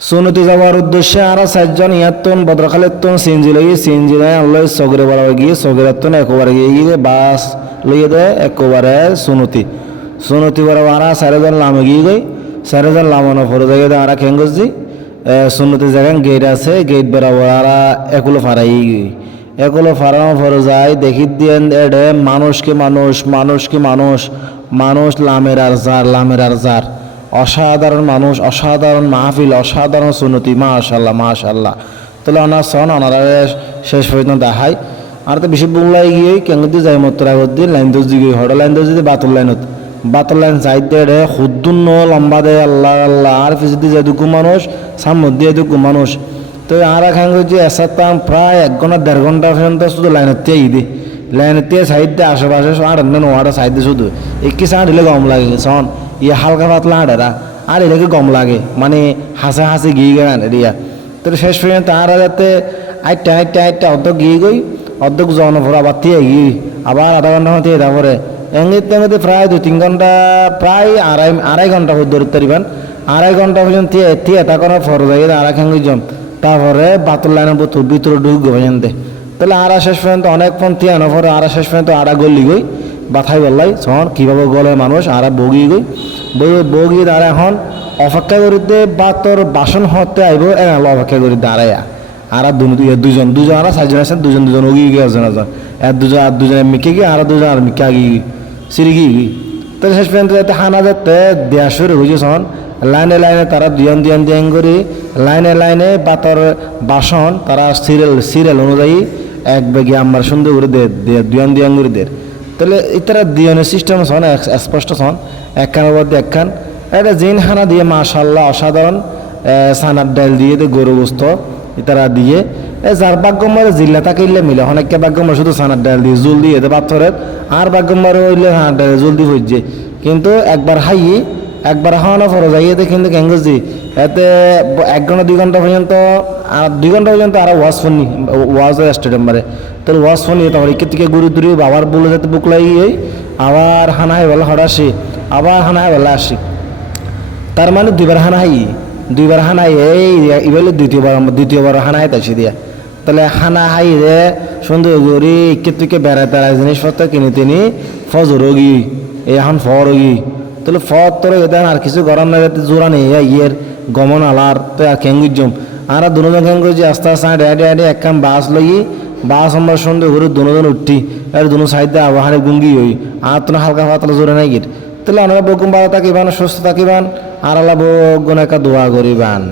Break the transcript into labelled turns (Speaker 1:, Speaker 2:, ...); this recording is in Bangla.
Speaker 1: সুনতি যাওয়ার উদ্দেশ্যে আর চারজন ইয়াত্তন বদ্রখালেত্তন সিনজি লই সিনজি লাই আল্লাহ সগরে বড় গিয়ে সগরেত্তন একবারে গিয়ে গিয়ে বাস লইয়ে দেয়, একবারে সুনতি সুনতি বড় আরা চারিজন লামে গিয়ে গই চারিজন লামানো ফরে জায়গায় আরা খেঙ্গস দি সুনতি জায়গায় গেট আছে গেট বরাবর আরা একুলো ফারাই গই এগুলো ফারানো ফরে যায় দেখি দিয়ে এডে মানুষকে মানুষ মানুষকে মানুষ মানুষ লামের আর জার লামের আর জার অসাধারণ মানুষ, অসাধারণ মাহফিল, অসাধারণ সুনতি মাশাল্লাহ মাশাল্লাহ তাহলে ওনার সন ওনারা শেষ পর্যন্ত দেখায় আর তো বেশি বুংলাই গিয়ে কেঙ্গদি যাই মতো আগত লাইন দোষ দিকে হড় লাইন দোষ দিতে বাতল লাইনত বাতল লাইন চাইতে রে খুদ্দুন্ন লম্বা দেয় আল্লাহ আল্লাহ। আর পিছিয়ে যায় দুকু মানুষ, সামনে দিয়ে দুকু মানুষ। তো আর খান যে এসাতাম প্রায় এক ঘণ্টা, দেড় ঘণ্টা পর্যন্ত শুধু লাইনের দিয়ে দি। লাইনের দিয়ে সাইড দিয়ে আশেপাশে আর সাইড দিয়ে শুধু। একই সাইড হলে গম লাগে সন ইয়ে হালকা পাতলা হাঁটেরা আর এটাকে গম লাগে মানে হাসে হাসে গিয়ে গেলেন এরিয়া তো শেষ পর্যন্ত আর যাতে আটটা আটটা আটটা অর্ধেক গিয়ে গই অর্ধেক জন ভর আবার দিয়ে গিয়ে আবার আধা ঘণ্টা মতো তারপরে এঙ্গিতে মধ্যে প্রায় দু তিন ঘণ্টা প্রায় আড়াই আড়াই ঘণ্টা ধরতে পারিবেন আড়াই ঘণ্টা পর্যন্ত দিয়ে এটা করার পর যাই আর খাঙ্গি জম তারপরে বাতুল লাইনের ভিতর ঢুকবে পর্যন্ত তাহলে আড়া শেষ পর্যন্ত অনেক পন তিয়ানো পরে আড়া শেষ পর্যন্ত আড়া গলি গই বাথাই বললাই সন কীভাবে গলে মানুষ আড়া বগি গই বই, বগি দাঁড়া এখন অপেক্ষা করিতে বা তোর বাসন হতে আইব এনাল অপেক্ষা করি দাঁড়াইয়া আর দুজন দুজন আর চারজন আছেন দুজন দুজন ওগি গিয়ে একজন একজন আর দুজন আর দুজনে মিকে গিয়ে আর দুজন আর মিকে আগি গিয়ে সিঁড়ি গিয়ে গিয়ে তাহলে শেষ পর্যন্ত যাতে হানা যাতে দেয়া হয়েছে সন লাইনে লাইনে তারা দিয়ন দিয়ন দিয়ন করে লাইনে লাইনে বাতর বাসন তারা সিরিয়াল সিরিয়াল অনুযায়ী এক বেগে আমার সুন্দর করে দে দিয়ন দিয়ন করে দের তাহলে ইতারা দিয়নের সিস্টেম সন স্পষ্ট সন একখানের এক একখান এটা জিন হানা দিয়ে মাশাল্লাহ অসাধারণ সানার ডাল দিয়ে গরু বস্ত ইতারা দিয়ে। এ, যার ভাগ্যমারে জিল্লা তাকে ইল্লে মিলে। অনেককে ভাগ্যমার শুধু সানার ডাল দিয়ে জুল দিয়ে পাথরের। আর ভাগ্যমারে হইলে হানার ডাল জুল দিয়ে হইছে। কিন্তু একবার হাইয়ে একবার হাওয়ানো ফরজ আইয়েতে কিন্তু কেঙ্গজি এতে এক ঘণ্টা, দুই ঘণ্টা পর্যন্ত দুই ঘণ্টা পর্যন্ত আর ওয়াজ ফোন ওয়াজ স্টেডিয়াম মারে তাহলে ওয়াজ ফোন নিয়ে তারপর একে থেকে ঘুরে ঘুরে আবার বলে যেতে বুক লাগিয়ে আবার হানায় বেলা হঠাসি আবার হানায় বেলা আসি। তার মানে দুইবার হানাই দুইবার হানাই এই এবার দ্বিতীয়বার দ্বিতীয়বার হানাই তাছি দিয়া। তাহলে হানা হাই রে, সুন্দর করে একে থেকে বেড়ায় তারা জিনিসপত্র কিনে, তিনি ফজর গি এখন ফর গি তাহলে ফত তোর এদের আর কিছু গরম না যাতে জোড়া নেই ইয়ের গমন আলার তো আর খেঙ্গুজম আর দুজন খেঙ্গুজি আস্তে আস্তে আড়ে আড়ে আড়ে এক কাম বাস লই, বাস আমরা সুন্দর ঘুরে দুজন উঠি, আর দুনো সাইডে আবহাওয়ার গুঙ্গি হই, আর তো হালকা পাতলা জোরে নাই গিট তাহলে আমরা বকুম ভালো থাকিবান সুস্থ থাকিবান আর আল্লাহ গুণ একটা দোয়া করিবান।